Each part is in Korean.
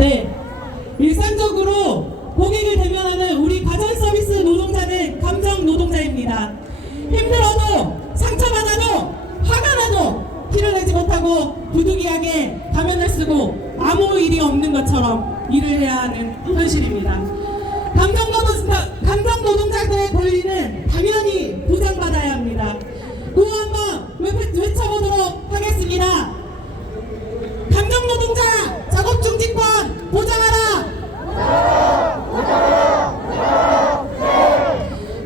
네. 일상적으로 고객을 대면하는 우리 가전 서비스 노동자는 감정 노동자입니다. 힘들어도 상처받아도 화가 나도 티를 내지 못하고 부득이하게 가면을 쓰고 아무 일이 없는 것처럼 일을 해야 하는 현실입니다. 감정 노동자들의 권리는 당연히 보장받아 중지권 보장하라!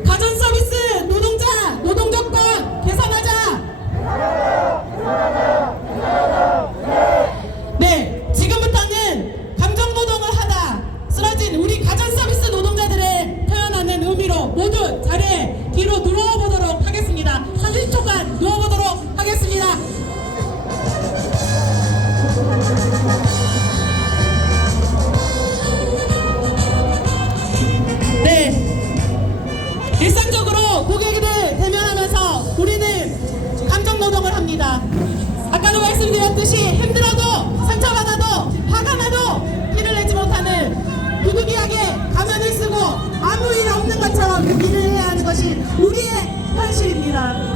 가전 서비스 노동자 노동 조건 개선하자! 네, 지금부터는 감정 노동을 하다 쓰러진 우리 가전 서비스 노동자들의 표현하는 의미로 모두 자리에 뒤로 누워 보도록 하겠습니다. 30초간 누워 보도록 하겠습니다. 일상적으로 고객을 대면하면서 우리는 감정 노동을 합니다. 아까도 말씀드렸듯이 힘들어도 상처받아도 화가 나도 티를 내지 못하는 부득이하게 가면을 쓰고 아무 일 없는 것처럼 일을 해야 하는 것이 우리의 현실입니다.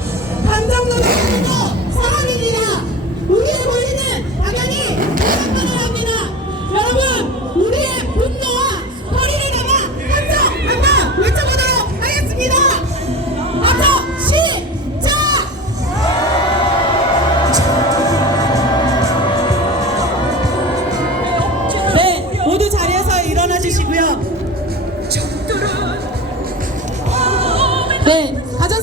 주시고요. 네, 노동